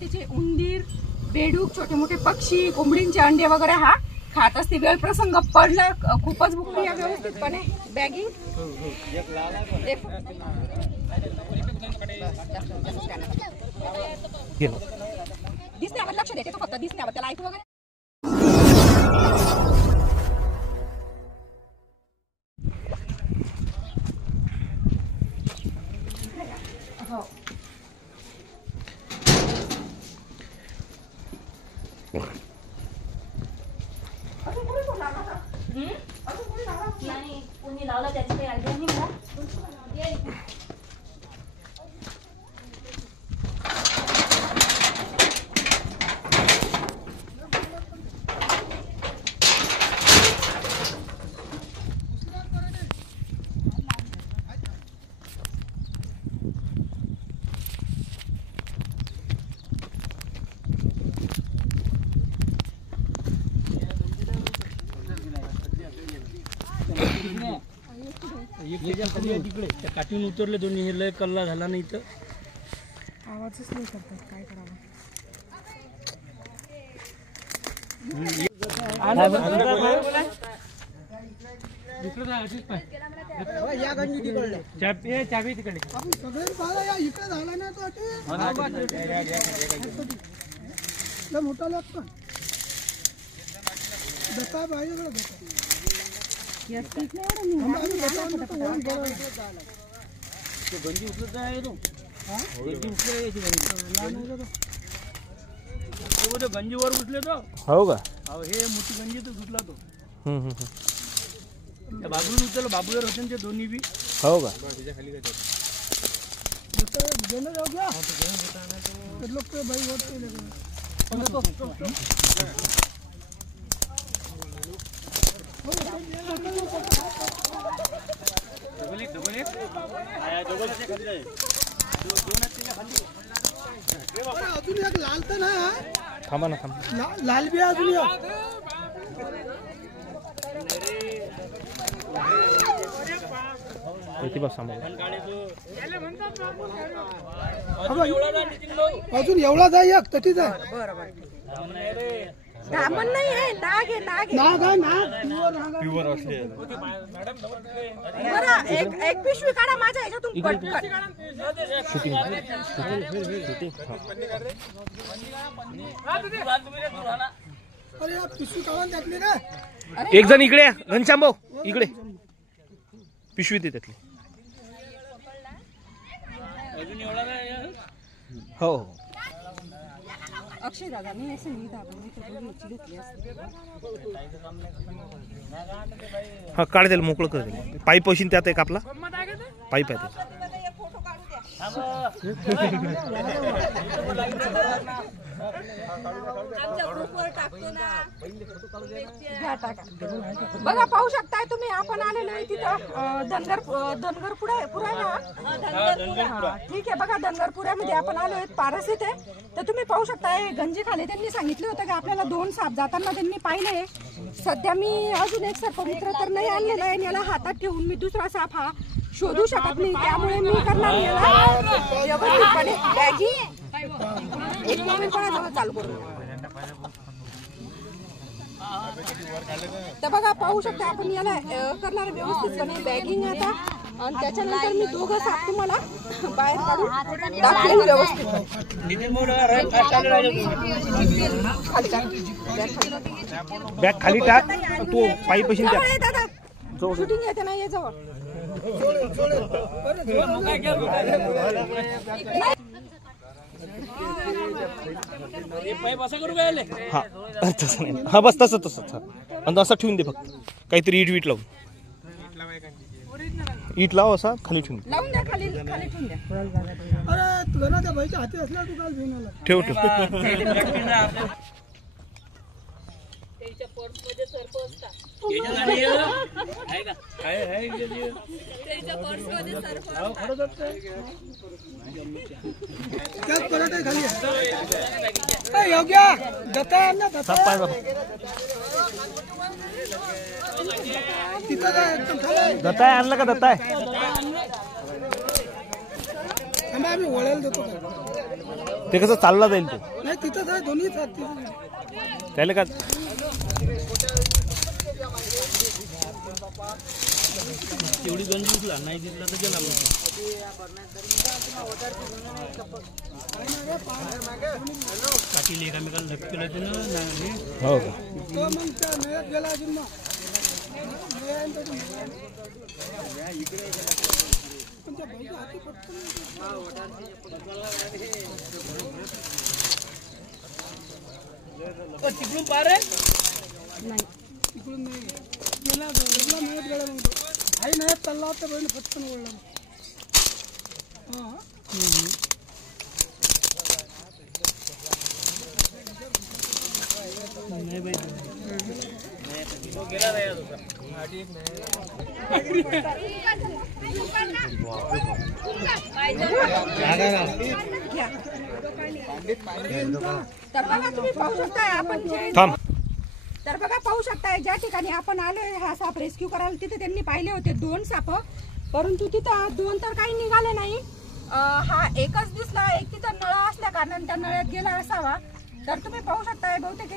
त्याचे उंदीर, बेडूक, छोटे मोठे पक्षी, कोंबडींचे अंडे वगैरे हा खात असते. वेळ प्रसंग पडला, खूपच भुकली या व्यवस्थितपणे बॅगिंग दिसण्यावर लक्ष देते तो, फक्त दिसण्यावर त्याला ऐकू वगैरे. नाही कोणी लावला त्याची काही आयडिया नाही मला. तिकडे त्या काठीन उतरले दोन्ही. हे लय कल्ला झाला नाही तर आवाजच नाही करतात, काय करावं. चाबी तिकडे मोठा लागतो दत्ता बाई गंजी उचलत आहे तो. गंजी उचल गंजीवर उचले तो. हो का? हे मोठी गंजी तो सुटला तो. त्या बाबून उचल, बाबूवर होते ते दोन्ही बी. हो का? अजून एक लाल तर ना, थांबा ना, थांबा. लाल बी अजून अजून एवढा जाय एक तटीच आहे. धामण नाही आहे, नाग आहे, नाग आहे. प्युअर असले. बरं, एक पिशवी काढा माझ्या ह्याच्यातून पटकन. शूटिंग अरे पिशवी काढा त्यातली ना. एक जण इकडे या, घनश्याम भाऊ इकडे. पिशवी दे त्यातली. हो हो. अक्षय दादा मी असं नाही घेतली असते. हा काढ द्याल, मोकळं कर दे. पाईप अशी त्यात एक आपला पाईप आहे ते. बघा पाहू शकताय तुम्ही, आपण आलेलो आहे तिथं धनगरपुरा. ठीक आहे, बघा धनगरपुऱ्यामध्ये आपण आलो आहेत. पारस इथे तर तुम्ही पाहू शकताय गंजी खाली त्यांनी सांगितलं होतं की आपल्याला 2 साप जाताना त्यांनी पाहिले. सध्या मी अजून एक सर्पमित्र तर नाही आणलेला आहे. याला हातात ठेवून मी दुसरा साप हा शोधू शकत नाही, त्यामुळे मी करणार याला व्यवस्थितपणे बॅगी एक मोबाईल कोणाजवळ चालू करून. तर बघा पाहू शकता आपण याला करणार व्यवस्थितपणे बॅगिंग आता. आणि त्याच्यानंतर मी 2 साप तुम्हाला बाहेर काढून दाखवेन व्यवस्थित. बॅग खाली टाक, तो पाईप अशी दादा शूटिंग येते ना, ये जवळ. हा तसं नाही. हा बस तसं तसंच. आणि असं ठेवून दे फक्त. काहीतरी ईट लावून. ईट लाव असा खाली ठेवून लावून द्या, खाली ठेवून द्या. अरे तुला ना त्या बाईच्या हाती असला तू काल घेऊन आला. ठेव ठेव. त्यात परत आहे खाली. योग्य दत्ता आहे ना, दत्ता तिथं काय एकदम खाली. दत्ता आहे आणला का? दत्ता आहे. आम्ही वळायला देतो. ते कसं चालला जाईल ते नाही तिथंच आहे दोन्हीच आहेत तिथं. त्याला का तेवढी गंजी उचला नाही दिसला तर गेला मग. पाटील एकामेकाला लटकेला ते ना नाही. हो का तो मग त्या नळ्यात गेला अजून ना पण त्या भाईच्या हाती पटकन तिकडून पार आहे इकडून नाही गेला नळ्यात गेला मग तो आई नळ्यात चालला होता बहिणी पटकन ओढला हां नाही बाई तर बघा तुम्ही पाहू शकताय आपण जे थांब तर बघा पाहू शकताय ज्या ठिकाणी आपण आलोय हा साप रेस्क्यू करायला तिथे त्यांनी पाहिले होते 2 साप परंतु तिथं 2 तर काही निघाले नाही हा एकच दिसला एक तिथं नळा असल्या कारणाने त्या नळ्यात गेला असावा तर तुम्ही पाहू शकताय बहुतेक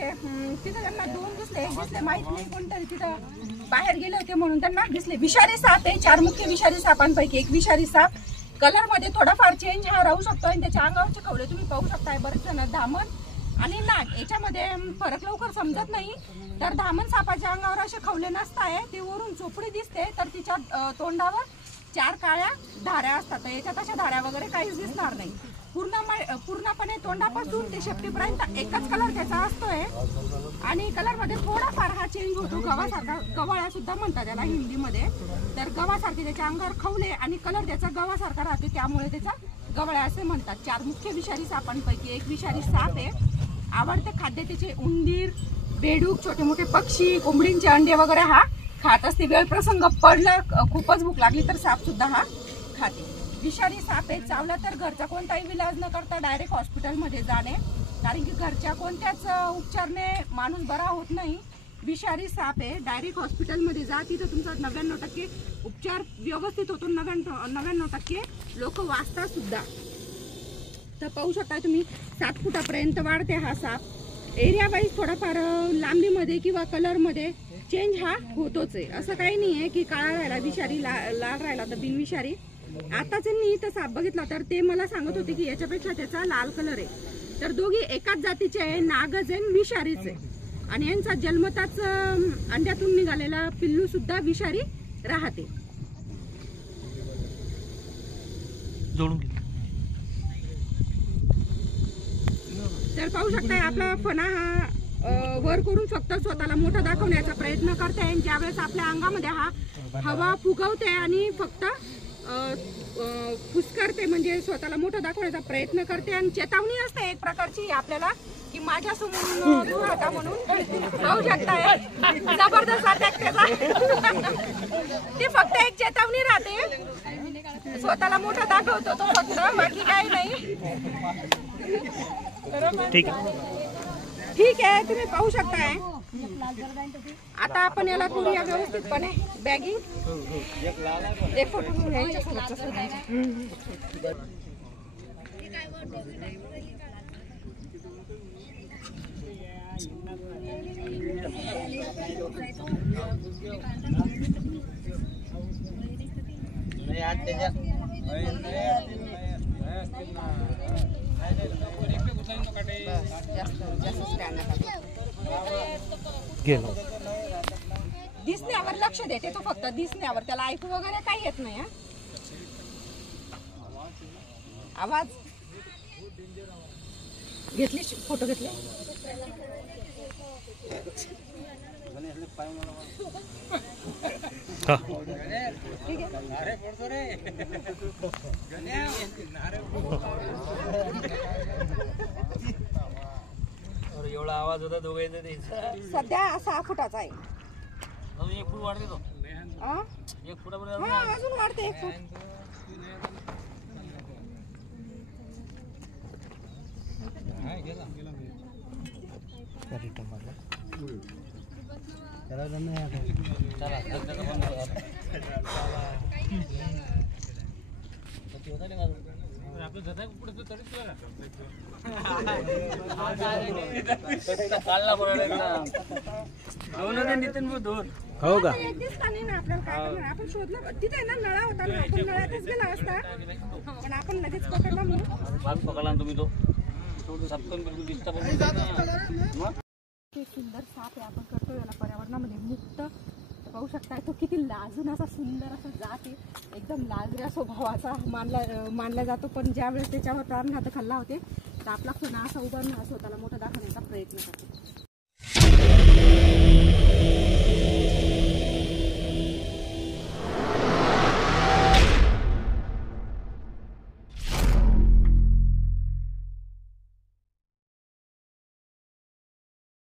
तिथे त्यांना 2 दिसले एक दिसले माहित नाही कोणतरी तिथं बाहेर गेले होते म्हणून त्यांना दिसले विषारी साप आहे 4 मुख्य विषारी सापांपैकी एक विषारी साप कलर मध्ये थोडाफार चेंज हा राहू शकतो आणि त्याच्या अंगावरचे खवले तुम्ही पाहू शकताय बरेच जण धामण आणि नाग याच्यामध्ये फरक लवकर समजत नाही तर धामण सापाच्या अंगावर असे खवले नसताय ते वरून चोपडी दिसते तर तिच्या तोंडावर 4 काळ्या धाऱ्या असतात तर याच्यात अशा धाऱ्या वगैरे काहीच दिसणार नाही पूर्णपणे तोंडापासून ते शेपटीपर्यंत एकच कलर त्याचा असतोय आणि कलर मध्ये थोडाफार हा चेंज होतो गव्हासारखा गवाळ्या सुद्धा म्हणतात त्याला हिंदीमध्ये तर गव्हासारखे त्याच्या अंगावर खवले आणि कलर त्याचा गव्हासारखा राहतो त्यामुळे त्याचा गवळ्या असे म्हणतात 4 मुख्य विषारी सापांपैकी एक विषारी साप आहे आवडते खाद्य त्याचे उंदीर बेडूक छोटे मोठे पक्षी कोंबडींचे अंडे वगैरे हा खात असते वेळ प्रसंग पडला खूपच भूक लागली तर साप सुद्धा हा खाते विषारी साप आहे चावला तर घरचा कोणताही विलाज न करता डायरेक्ट हॉस्पिटलमध्ये जाणे कारण की घरच्या कोणत्याच उपचारने माणूस बरा होत नाही विषारी साप आहे डायरेक्ट हॉस्पिटलमध्ये जा तिथं तुमचा 99% उपचार व्यवस्थित होतो 99% लोक वाचतात सुद्धा तर पाहू शकता तुम्ही 7 फुटापर्यंत वाढते हा साप एरिया वाईज थोडाफार लांबीमध्ये किंवा कलरमध्ये चेंज हा होतोच आहे असं काही नाही आहे की काळा राहिला विषारी लाल राहिला तर बिनविषारी आताच मी इथं साप बघितला तर ते मला सांगत होते की याच्यापेक्षा त्याचा लाल कलर आहे तर दोघी एकाच जातीचे आहे नागच आहे विषारीच आहे आणि यांचा जन्मताच अंड्यातून निघालेला पिल्लू सुद्धा विषारी राहते जोडून तर पाहू शकताय आपला फणा हा वर करून फक्त स्वतःला मोठा दाखवण्याचा प्रयत्न करते ज्यावेळेस आपल्या अंगामध्ये हा हवा फुगवते आणि फक्त फुसकरते म्हणजे स्वतःला मोठं दाखवण्याचा प्रयत्न करते आणि चेतावणी असते एक प्रकारची आपल्याला की माझ्या समोर दूर हटा म्हणून पाहू शकताय जबरदस्त अटॅक त्याचा ती फक्त एक चेतावणी राहते स्वतःला मोठा दाखवतो तो फक्त बाकी काही नाही ठीक आहे तुम्ही पाहू शकताय आता आपण याला करूया व्यवस्थितपणे बॅगिंग एक फोटो घ्यायचा दिसण्यावर लक्ष देते तो फक्त दिसण्यावर त्याला ऐकू वगैरे काही येत नाही आवाज घेतली फोटो घेतले ठीक अरे एवढा आवाज होता दोघांचा सध्या 6 फुटाचा आहे 1 फूट वाढते तो 1 फुटापर्यंत अजून वाढते 1 फूट काढला बरं दोन नितीन भाऊ दोन. हो का? एक दिसता नाही ना आपल्याला काय करणार आपण शोधलं तिथे ना नळा होता ना आपण नळ्यातच गेला असता पण आपण लगेच पकडला म्हणून भाग पकडला ना तुम्ही तो सबकन बिलकुल डिस्टर्ब मग ते सुंदर साप आहे आपण करतो याला पर्यावरणामध्ये मुक्त पाहू शकता तो किती लाजून असा सुंदर असा जात आहे एकदम लाजऱ्या स्वभावाचा मानला जातो पण ज्या वेळेस त्याच्यावर प्राणघातक हल्ला होते तर आपला खुणा असा उभारून स्वतःला मोठा दाखवण्याचा प्रयत्न करतो.